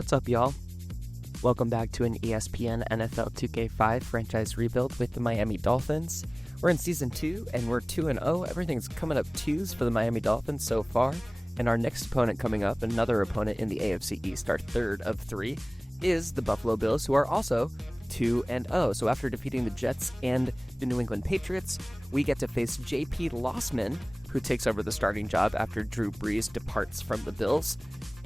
What's up, y'all? Welcome back to an ESPN NFL 2K5 franchise rebuild with the Miami Dolphins. We're in Season 2, and we're 2-0. Everything's coming up twos for the Miami Dolphins so far. And our next opponent coming up, another opponent in the AFC East, our third of three, is the Buffalo Bills, who are also 2-0. So after defeating the Jets and the New England Patriots, we get to face J.P. Lossman, who takes over the starting job after Drew Brees departs from the Bills.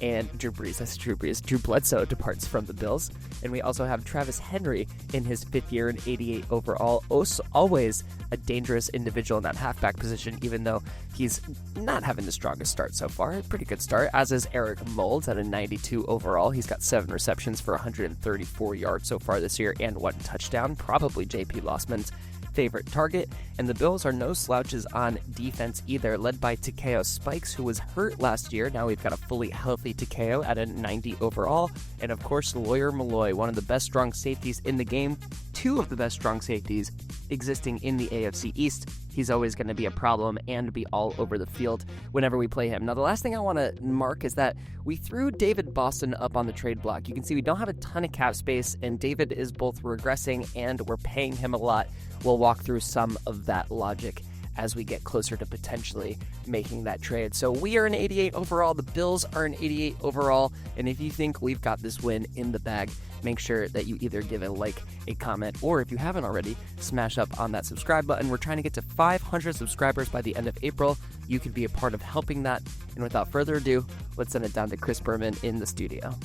And Drew Bledsoe departs from the Bills. And we also have Travis Henry in his fifth year and 88 overall. Always a dangerous individual in that halfback position, even though he's not having the strongest start so far. A pretty good start, as is Eric Moulds at a 92 overall. He's got 7 receptions for 134 yards so far this year and 1 touchdown. Probably J.P. Lossman's favorite target, and the Bills are no slouches on defense either, led by Takeo Spikes, who was hurt last year. Now we've got a fully healthy Takeo at a 90 overall, and of course Lawyer Malloy, one of the best strong safeties in the game, 2 of the best strong safeties existing in the AFC East. He's always going to be a problem and be all over the field whenever we play him. Now, the last thing I want to mark is that we threw David Boston up on the trade block. You can see we don't have a ton of cap space, and David is both regressing and we're paying him a lot. We'll walk through some of that logic as we get closer to potentially making that trade. So we are an 88 overall. The Bills are an 88 overall. And if you think we've got this win in the bag, make sure that you either give a like, a comment, or if you haven't already, smash up on that subscribe button. We're trying to get to 500 subscribers by the end of April. You could be a part of helping that. And without further ado, let's send it down to Chris Berman in the studio.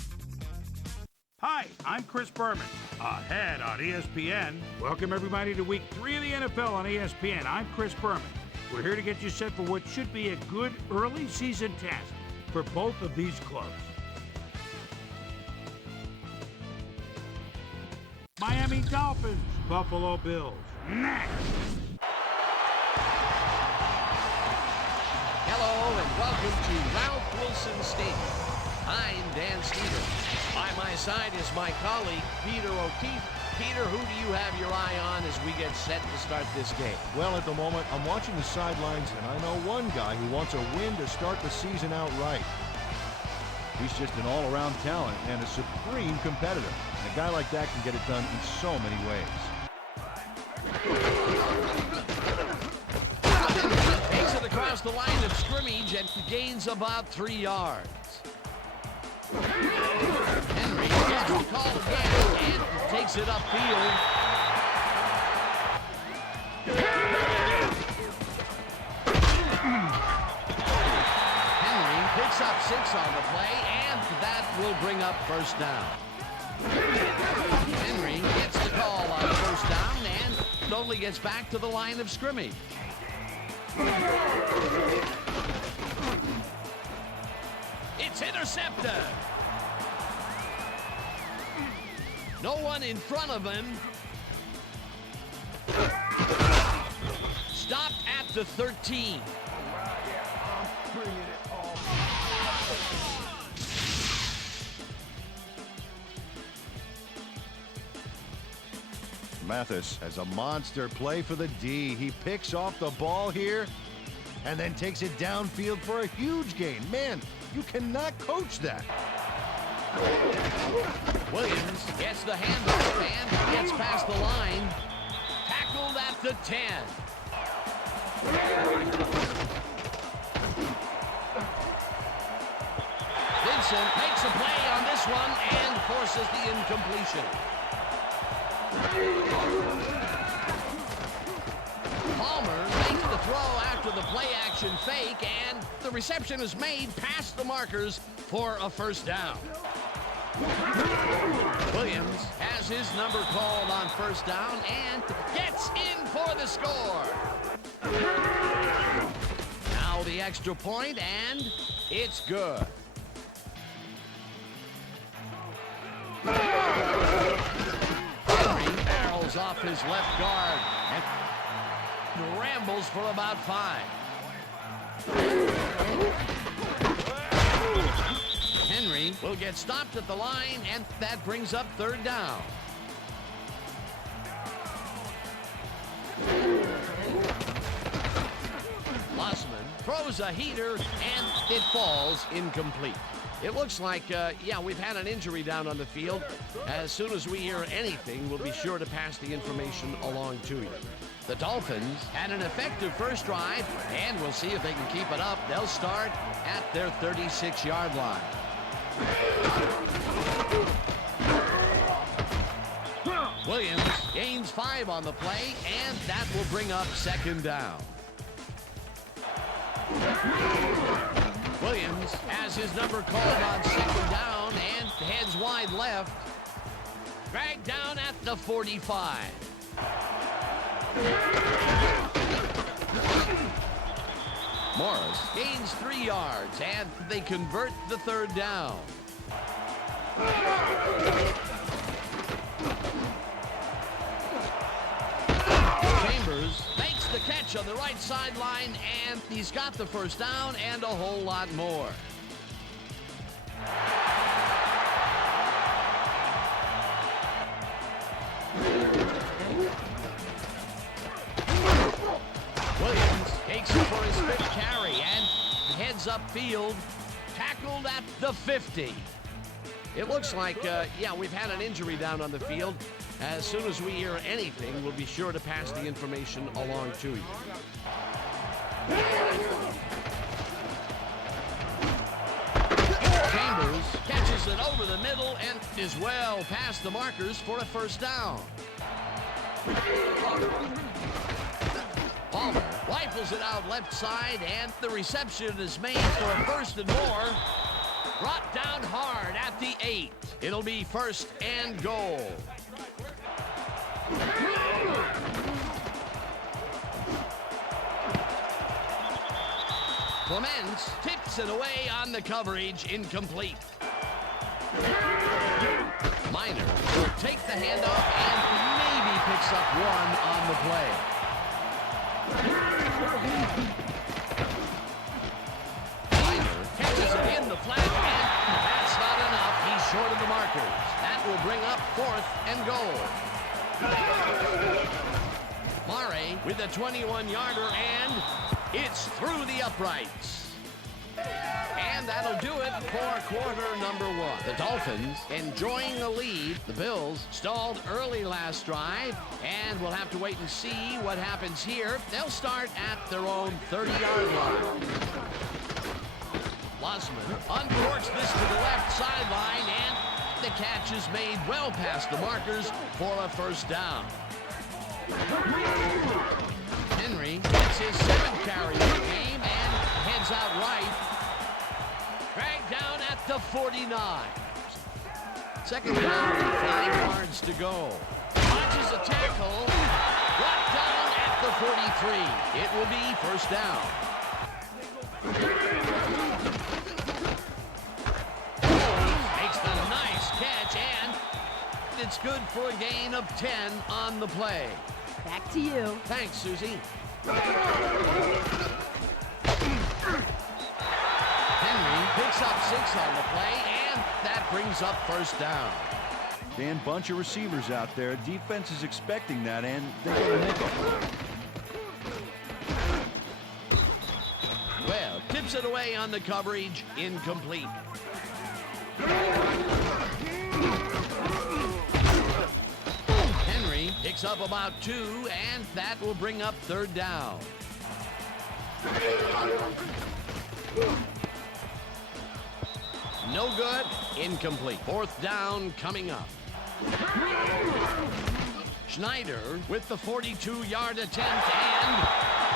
Hi, I'm Chris Berman, ahead on ESPN. Welcome everybody to Week 3 of the NFL on ESPN. I'm Chris Berman. We're here to get you set for what should be a good early season test for both of these clubs. Miami Dolphins, Buffalo Bills. Next. Hello and welcome to Ralph Wilson Stadium. I'm Dan Stevens. By my side is my colleague, Peter O'Keefe. Peter, who do you have your eye on as we get set to start this game? Well, at the moment, I'm watching the sidelines, and I know one guy who wants a win to start the season out right. He's just an all-around talent and a supreme competitor. And a guy like that can get it done in so many ways. Takes it across the line of scrimmage and gains about 3 yards. Henry gets the call again and takes it upfield. Henry picks up 6 on the play, and that will bring up first down. Henry gets the call on first down and only gets back to the line of scrimmage. It's intercepted. No one in front of him. Stopped at the 13. Mathis has a monster play for the D. He picks off the ball here and then takes it downfield for a huge gain. Man, you cannot coach that. Williams gets the handoff and gets past the line. Tackled at the 10. Vincent makes a play on this one and forces the incompletion. Palmer makes the throw after the play-action fake, and the reception is made past the markers for a first down. Williams has his number called on first down and gets in for the score. Now the extra point, and it's good. Henry barrels off his left guard and rambles for about 5. Henry will get stopped at the line, and that brings up third down. Lossman throws a heater, and it falls incomplete. It looks like, we've had an injury down on the field. As soon as we hear anything, we'll be sure to pass the information along to you. The Dolphins had an effective first drive, and we'll see if they can keep it up. They'll start at their 36-yard line. Williams gains 5 on the play, and that will bring up second down. Williams has his number called on second down and heads wide left. Dragged down at the 45. Morris gains 3 yards, and they convert the third down. Chambers makes the catch on the right sideline, and he's got the first down and a whole lot more. Williams takes it for his 5th carry and heads upfield, tackled at the 50. It looks like, we've had an injury down on the field. As soon as we hear anything, we'll be sure to pass the information along to you. Chambers catches it over the middle and is well past the markers for a first down. Palmer rifles it out left side, and the reception is made for a first and more. Brought down hard at the 8. It'll be first and goal. Clements tips it away on the coverage, incomplete. Minor will take the handoff and maybe picks up 1 on the play. Minor catches it in the flat, and that's not enough. He's short of the markers. That will bring up 4th and goal. Mare with a 21-yarder, and it's through the uprights. And that'll do it for quarter number 1. The Dolphins enjoying the lead. The Bills stalled early last drive, and we'll have to wait and see what happens here. They'll start at their own 30-yard line. Lossman uncorks this to the left sideline, and the catch is made well past the markers for a first down. Henry gets his 7th carry of the game and heads out right. Dragged down at the 49. Second down, 5 yards to go. Launches a tackle. Brought down at the 43. It will be first down. Makes the nice catch, and it's good for a gain of 10 on the play. Back to you. Thanks, Susie. Henry picks up 6 on the play, and that brings up first down. Dan, bunch of receivers out there. Defense is expecting that, and they get a nickel. Well, tips it away on the coverage, incomplete. Henry picks up about 2, and that will bring up third down. No good, incomplete. 4th down coming up. Schneider with the 42-yard attempt, and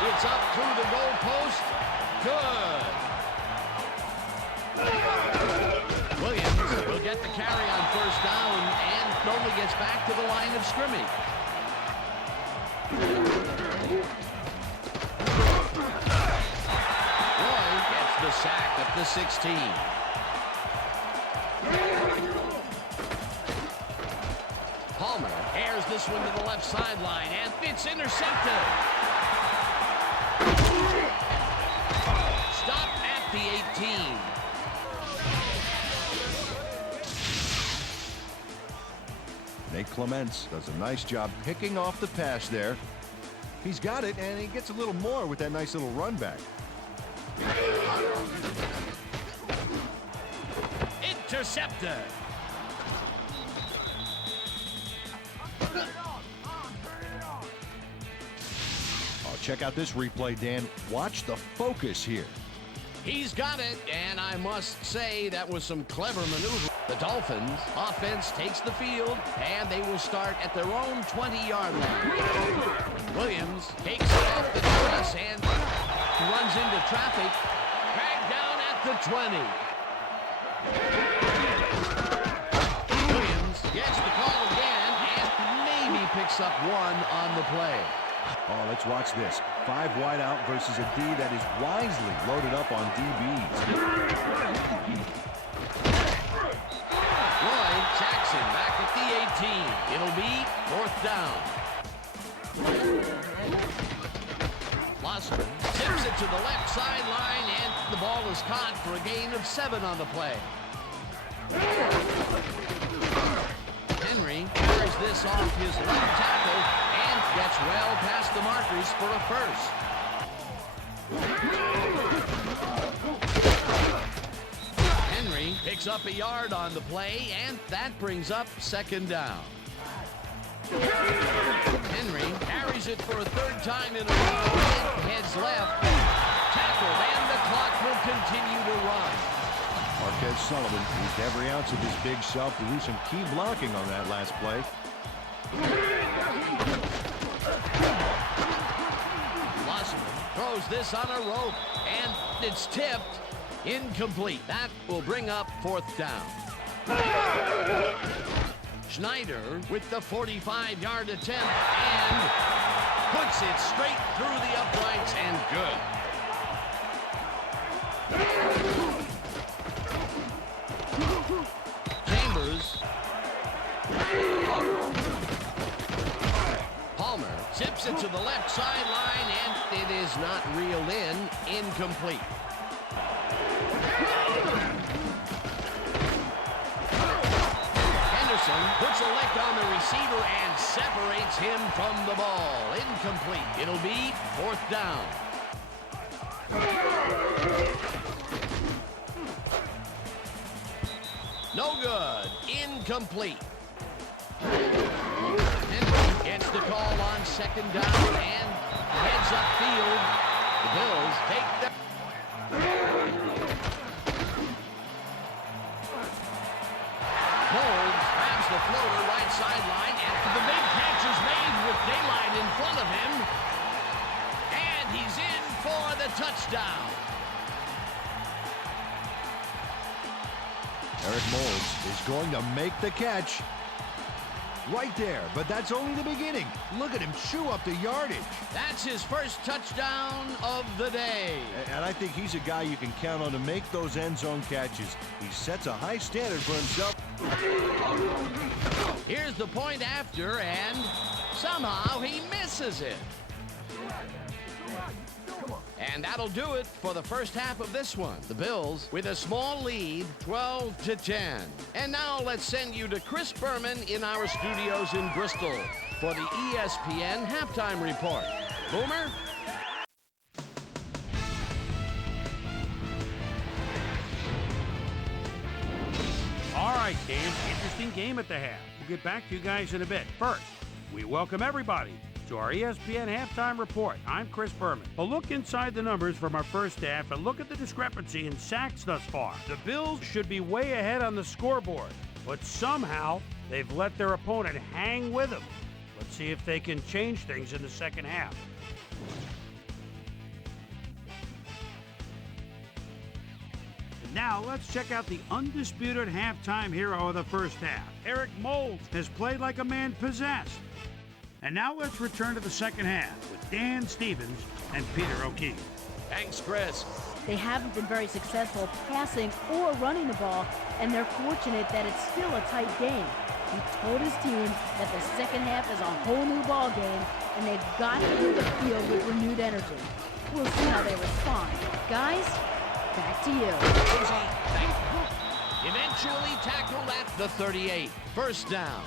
it's up through the goalpost. Good. Williams will get the carry on first down and only gets back to the line of scrimmage. Roy gets the sack at the 16. Palmer airs this one to the left sideline, and it's intercepted. Stop at the 18. Nate Clements does a nice job picking off the pass there. He's got it, and he gets a little more with that nice little run back. intercepted. Oh, check out this replay, Dan. Watch the focus here. He's got it, and I must say that was some clever maneuver. The Dolphins offense takes the field, and they will start at their own 20-yard line. Williams takes it off the press and runs into traffic. Dragged down at the 20. Williams gets the call again and maybe picks up one on the play. Oh, let's watch this. 5 wide out versus a D that is wisely loaded up on DBs. Lloyd Jackson back at the 18. It'll be 4th down. Losman tips it to the left sideline, and the ball is caught for a gain of 7 on the play. Henry carries this off his left tackle and gets well past the markers for a first. Henry picks up a yard on the play, and that brings up 2nd down. Henry carries it for a 3rd time in a row and heads left. Tackled, and the clock will continue to run. Marquez Sullivan used every ounce of his big self to do some key blocking on that last play. Losman throws this on a rope, and it's tipped. Incomplete. That will bring up 4th down. Schneider with the 45-yard attempt and puts it straight through the uprights and good. Chambers. Palmer zips it to the left sideline, and it is not reeled in. Incomplete. Henderson puts a lick on the receiver and separates him from the ball. Incomplete. It'll be 4th down. No good. Incomplete. Henry gets the call on 2nd down and heads upfield. The Bills take the... Mold grabs the floater right sideline, and the big catch is made with daylight in front of him. And he's in for the touchdown. Eric Moulds is going to make the catch. Right there, but that's only the beginning. Look at him chew up the yardage. That's his first touchdown of the day. And I think he's a guy you can count on to make those end zone catches. He sets a high standard for himself. Here's the point after, and somehow he misses it. And that'll do it for the first half of this one. The Bills with a small lead, 12-10. And now let's send you to Chris Berman in our studios in Bristol for the ESPN Halftime Report. Boomer? All right, team. Interesting game at the half. We'll get back to you guys in a bit. First, we welcome everybody to our ESPN Halftime Report. I'm Chris Berman. A look inside the numbers from our first half and look at the discrepancy in sacks thus far. The Bills should be way ahead on the scoreboard, but somehow they've let their opponent hang with them. Let's see if they can change things in the second half. Now, let's check out the undisputed halftime hero of the first half. Eric Moulds has played like a man possessed. And now let's return to the second half with Dan Stevens and Peter O'Keefe. Thanks, Chris. They haven't been very successful passing or running the ball, and they're fortunate that it's still a tight game. He told his team that the second half is a whole new ball game, and they've got to hit the field with renewed energy. We'll see how they respond. Guys, back to you. Eventually tackled at the 38. First down.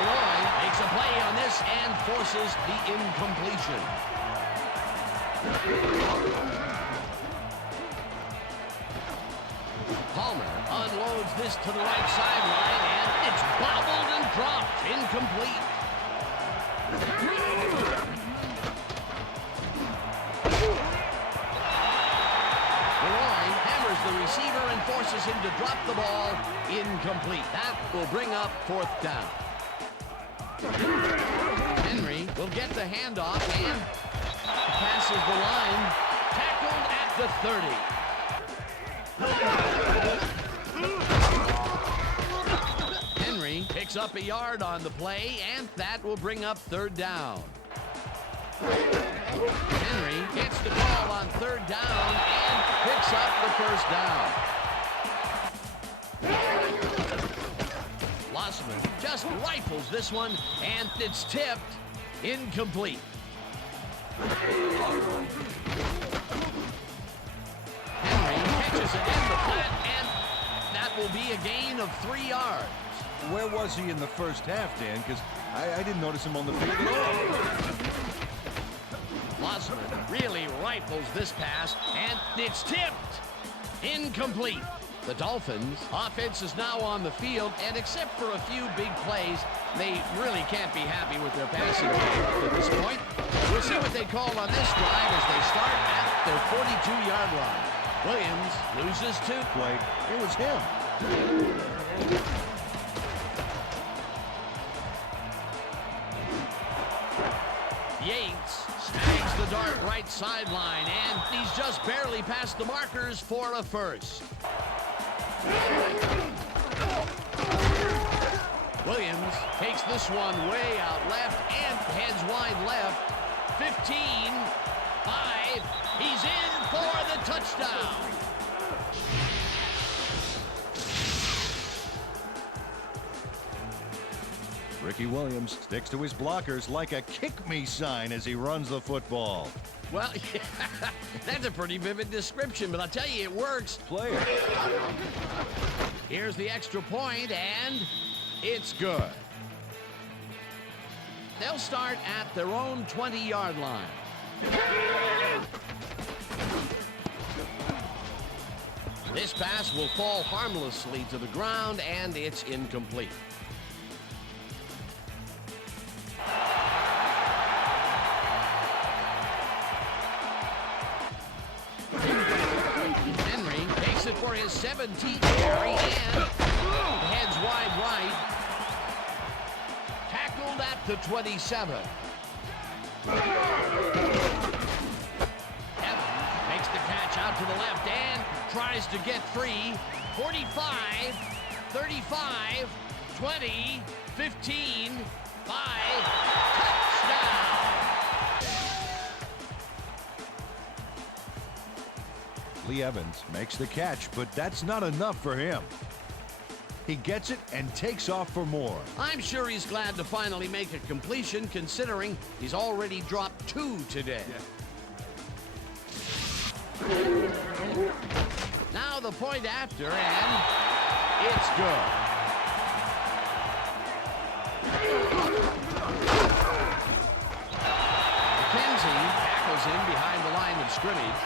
Malloy makes a play on this and forces the incompletion. Palmer unloads this to the right sideline, and it's bobbled and dropped. Incomplete. Leroy hammers the receiver and forces him to drop the ball. Incomplete. That will bring up 4th down. Henry will get the handoff and passes the line. Tackled at the 30. Henry picks up a yard on the play, and that will bring up 3rd down. Henry gets the ball on 3rd down and picks up the 1st down. Lossman just rifles this one, and it's tipped. Incomplete. Henry catches it in the flat, and that will be a gain of 3 yards. Where was he in the first half, Dan? Because I didn't notice him on the field at all. Lossman really rifles this pass, and it's tipped. Incomplete. The Dolphins' offense is now on the field, and except for a few big plays, they really can't be happy with their passing game at this point. We'll see what they call on this drive as they start at their 42-yard line. Williams loses 2. Play. It was him. Yates snags the dart right sideline, and he's just barely past the markers for a 1st. Williams takes this one way out left and heads wide left. 15, 5, he's in for the touchdown. Ricky Williams sticks to his blockers like a kick-me sign as he runs the football. Well, that's a pretty vivid description, but I'll tell you, it works. Player. Here's the extra point, and it's good. They'll start at their own 20-yard line. This pass will fall harmlessly to the ground, and it's incomplete. Henry takes it for his 17th carry and heads wide right. Tackled at the 27. Evans makes the catch out to the left and tries to get free. 45, 35, 20, 15, 5, touchdown! Lee Evans makes the catch, but that's not enough for him. He gets it and takes off for more. I'm sure he's glad to finally make a completion, considering he's already dropped 2 today. Now the point after, and it's good. McKenzie tackles him behind the line of scrimmage.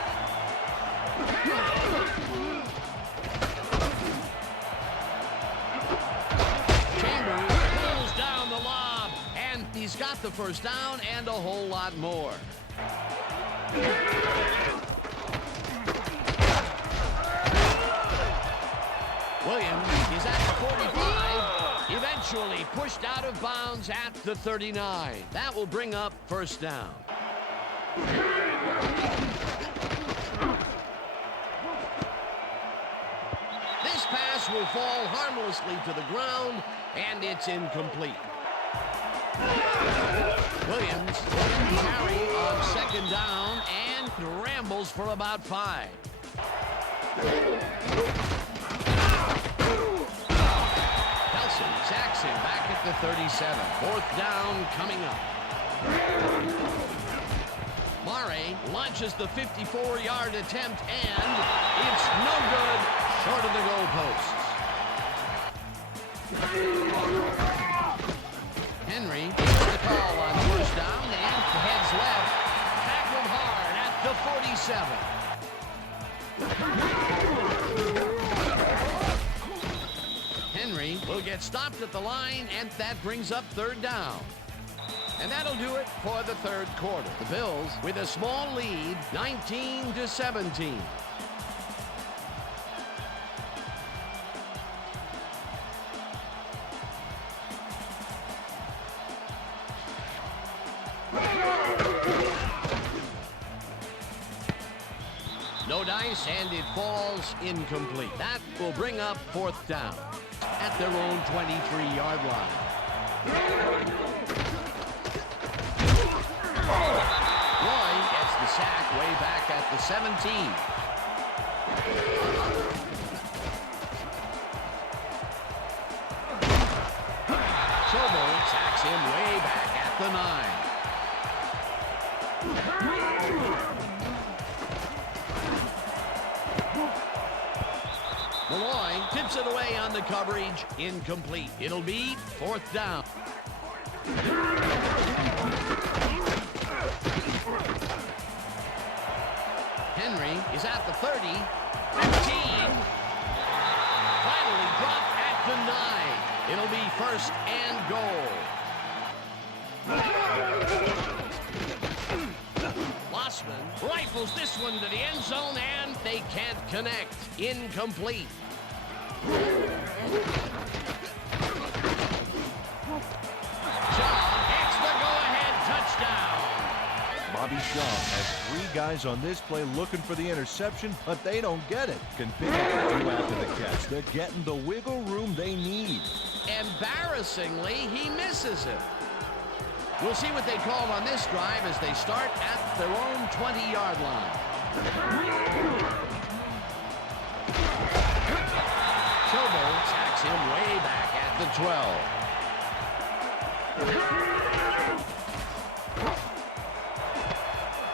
Chambers pulls down the lob, and he's got the 1st down and a whole lot more. Williams is at the 45, eventually pushed out of bounds at the 39. That will bring up 1st down. This pass will fall harmlessly to the ground, and it's incomplete. Williams will carry on 2nd down and rambles for about 5. Nelson sacks him back at the 37. 4th down coming up. Murray launches the 54-yard attempt, and it's no good, short of the goalposts. Henry gets the call on 1st down and heads left. Tackled hard at the 47. Henry will get stopped at the line, and that brings up third down. And that'll do it for the third quarter. The Bills with a small lead, 19-17. No dice, and it falls incomplete. That will bring up fourth down at their own 23-yard line. Roy gets the sack way back at the 17. Fumble sacks him way back at the 9. Malloy tips it away on the coverage. Incomplete. It'll be fourth down. Henry is at the 30. 15. Finally dropped at the 9. It'll be first and goal. Lossman rifles this one to the end zone, and they can't connect. Incomplete. Shaw hits the go-ahead touchdown. Bobby Shaw has 3 guys on this play looking for the interception, but they don't get it. Can pick up the 2 after the catch. They're getting the wiggle room they need. Embarrassingly, he misses it. We'll see what they call on this drive as they start at their own 20-yard line. Chobo sacks him way back at the 12.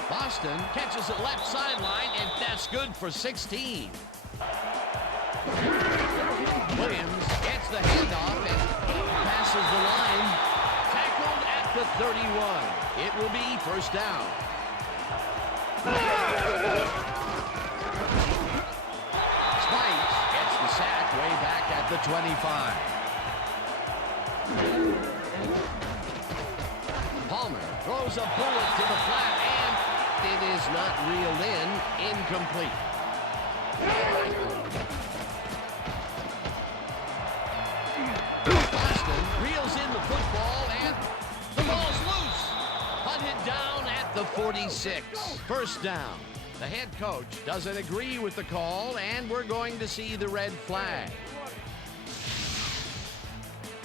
Boston catches it left sideline, and that's good for 16. Williams gets the handoff and passes the line. Tackled at the 31. It will be first down. Spikes gets the sack way back at the 25. Palmer throws a bullet to the flat, and it is not reeled in. Incomplete. Boston reels in the football, and the ball's loose. Hunted down at the 46. First down. The head coach doesn't agree with the call, and we're going to see the red flag.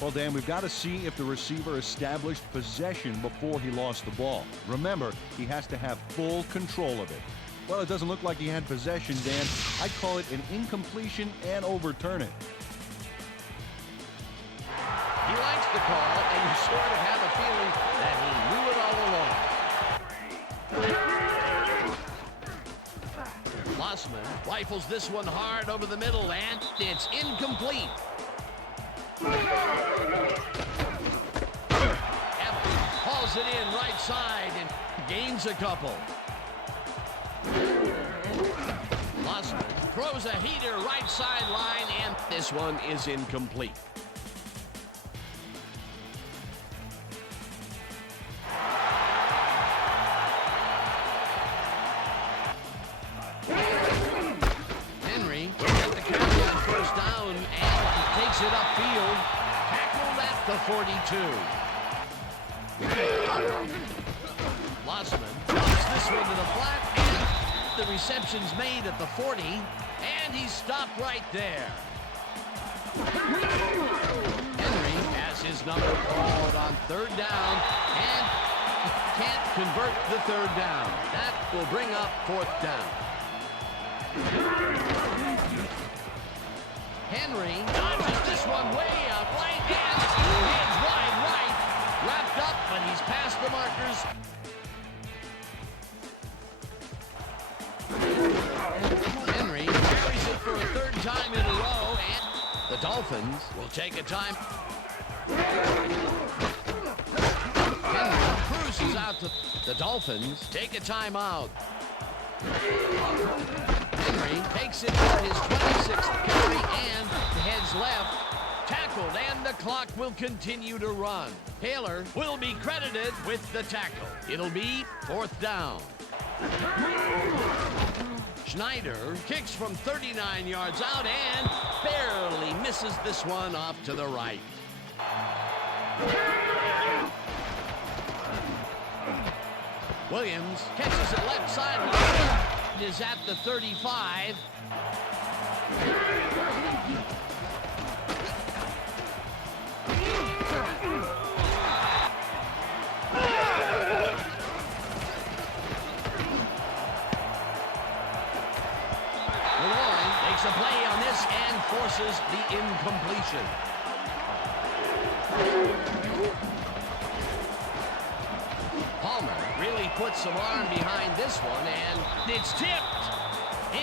Well, Dan, we've got to see if the receiver established possession before he lost the ball. Remember, he has to have full control of it. Well, it doesn't look like he had possession, Dan. I'd call it an incompletion and overturn it. He likes the call, and you sort of have a feeling that he knew it all along. Lossman rifles this one hard over the middle, and it's incomplete. Evans hauls it in right side and gains a couple. Lossman throws a heater right sideline, and this one is incomplete. Henry will get the carry on first down, and he takes it upfield. Tackled at the 42. Lossman dumps this one to the flat, and the reception's made at the 40, and he's stopped right there. Henry has his number called on third down, and can't convert the third down. That will bring up fourth down. Henry dodges this one way out right, and hands wide right. Wrapped up, but he's past the markers. Henry carries it for a third time in a row, and the Dolphins will take a time. Henry cruises out to the Dolphins. Take a timeout. Henry takes it for his 26th carry and heads left. Tackled, and the clock will continue to run. Taylor will be credited with the tackle. It'll be 4th down. Schneider kicks from 39 yards out and barely misses this one off to the right. Williams catches it left sideline. It is at the 35. A play on this and forces the incompletion. Palmer really puts some arm behind this one, and it's tipped.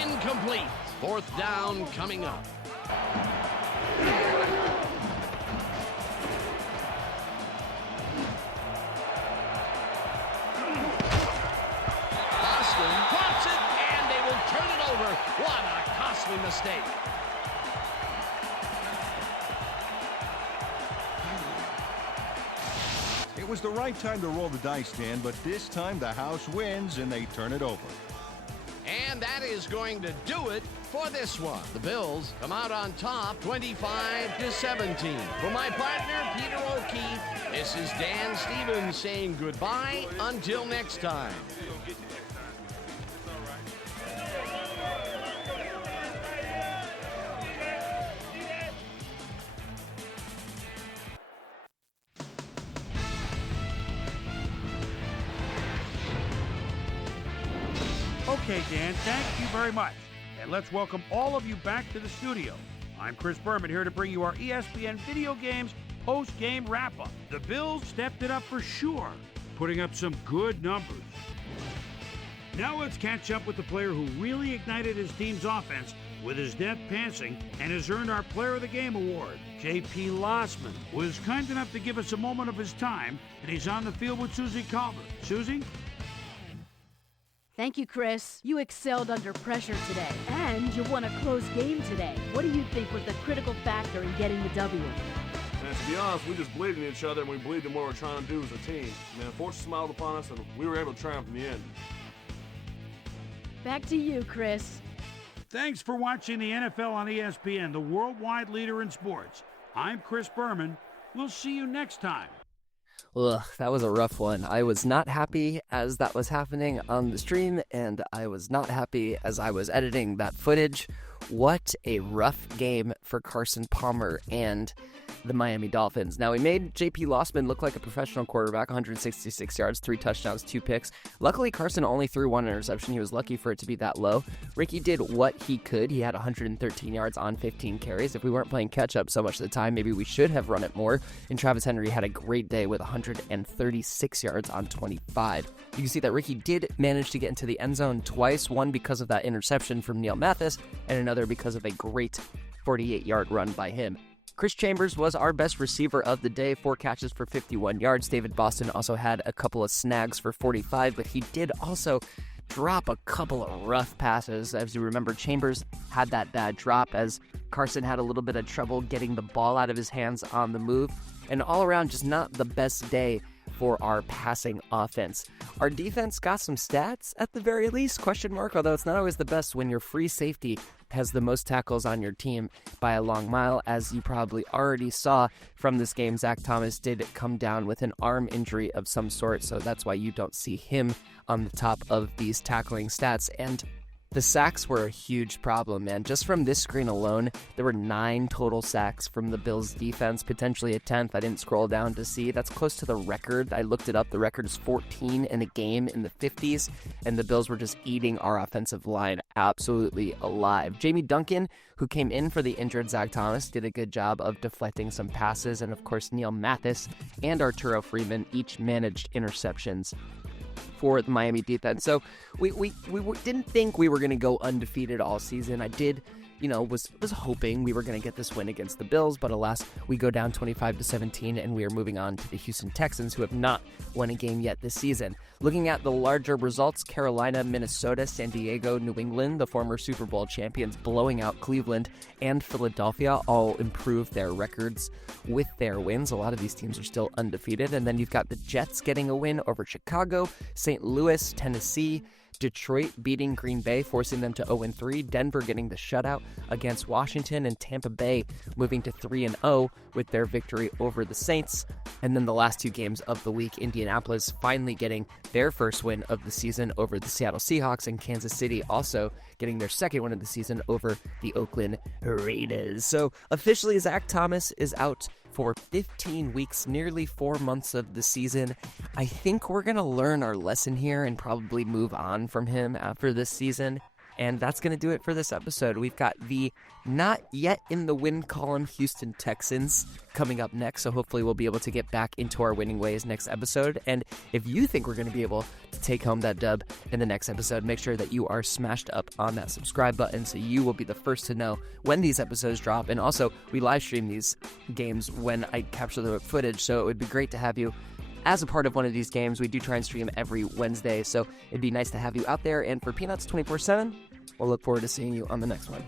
Incomplete. 4th down coming up. Boston drops it, and they will turn it over. What a costly mistake. It was the right time to roll the dice, Dan, but this time the house wins and they turn it over. And that is going to do it for this one. The Bills come out on top 25-17. For my partner, Peter O'Keefe, this is Dan Stevens saying goodbye until next time. Okay, Dan, thank you very much. And let's welcome all of you back to the studio. I'm Chris Berman here to bring you our ESPN Video Games post-game wrap-up. The Bills stepped it up for sure, putting up some good numbers. Now let's catch up with the player who really ignited his team's offense with his depth passing and has earned our Player of the Game award. J.P. Lossman was kind enough to give us a moment of his time, and he's on the field with Susie Calvert. Susie? Thank you, Chris. You excelled under pressure today, and you won a close game today. What do you think was the critical factor in getting the W? And to be honest, we just believed in each other, and we believed in what we're trying to do as a team. Man, fortune smiled upon us, and we were able to triumph in the end. Back to you, Chris. Thanks for watching the NFL on ESPN, the worldwide leader in sports. I'm Chris Berman. We'll see you next time. Ugh, that was a rough one. I was not happy as that was happening on the stream, and I was not happy as I was editing that footage. What a rough game for Carson Palmer and the Miami Dolphins. Now, he made J.P. Lossman look like a professional quarterback, 166 yards, 3 touchdowns, 2 picks. Luckily, Carson only threw 1 interception. He was lucky for it to be that low. Ricky did what he could. He had 113 yards on 15 carries. If we weren't playing catch-up so much of the time, maybe we should have run it more. And Travis Henry had a great day with 136 yards on 25. You can see that Ricky did manage to get into the end zone twice, one because of that interception from Neil Mathis, and another because of a great 48-yard run by him. Chris Chambers was our best receiver of the day, 4 catches for 51 yards. David Boston also had a couple of snags for 45, but he did also drop a couple of rough passes. As you remember, Chambers had that bad drop as Carson had a little bit of trouble getting the ball out of his hands on the move. And all around, just not the best day for our passing offense. Our defense got some stats at the very least, question mark, although it's not always the best when your free safety has the most tackles on your team by a long mile. As you probably already saw from this game, Zach Thomas did come down with an arm injury of some sort, so that's why you don't see him on the top of these tackling stats. And the sacks were a huge problem, man. Just from this screen alone, there were 9 total sacks from the Bills' defense, potentially a 10th. I didn't scroll down to see. That's close to the record. I looked it up. The record is 14 in a game in the 50s, and the Bills were just eating our offensive line absolutely alive. Jamie Duncan, who came in for the injured Zach Thomas, did a good job of deflecting some passes, and of course, Neil Mathis and Arturo Freeman each managed interceptions for the Miami defense. So we didn't think we were going to go undefeated all season. I did, was hoping we were going to get this win against the Bills, but alas, we go down 25-17, and we are moving on to the Houston Texans, who have not won a game yet this season. Looking at the larger results, Carolina, Minnesota, San Diego, New England, the former Super Bowl champions, blowing out Cleveland and Philadelphia, all improved their records with their wins. A lot of these teams are still undefeated. And then you've got the Jets getting a win over Chicago, St. Louis, Tennessee, Detroit beating Green Bay, forcing them to 0-3, Denver getting the shutout against Washington, and Tampa Bay moving to 3-0 with their victory over the Saints. And then the last two games of the week, Indianapolis finally getting their first win of the season over the Seattle Seahawks, and Kansas City also getting their second win of the season over the Oakland Raiders. So officially, Zach Thomas is out for 15 weeks, nearly 4 months of the season. I think we're going to learn our lesson here and probably move on from him after this season. And that's going to do it for this episode. We've got the not yet in the win column Houston Texans coming up next, so hopefully we'll be able to get back into our winning ways next episode. And if you think we're going to be able to take home that dub in the next episode, make sure that you are smashed up on that subscribe button so you will be the first to know when these episodes drop. And also, we live stream these games when I capture the footage, so it would be great to have you as a part of one of these games. We do try and stream every Wednesday, so it'd be nice to have you out there. And for Peanuts 24/7, we'll look forward to seeing you on the next one.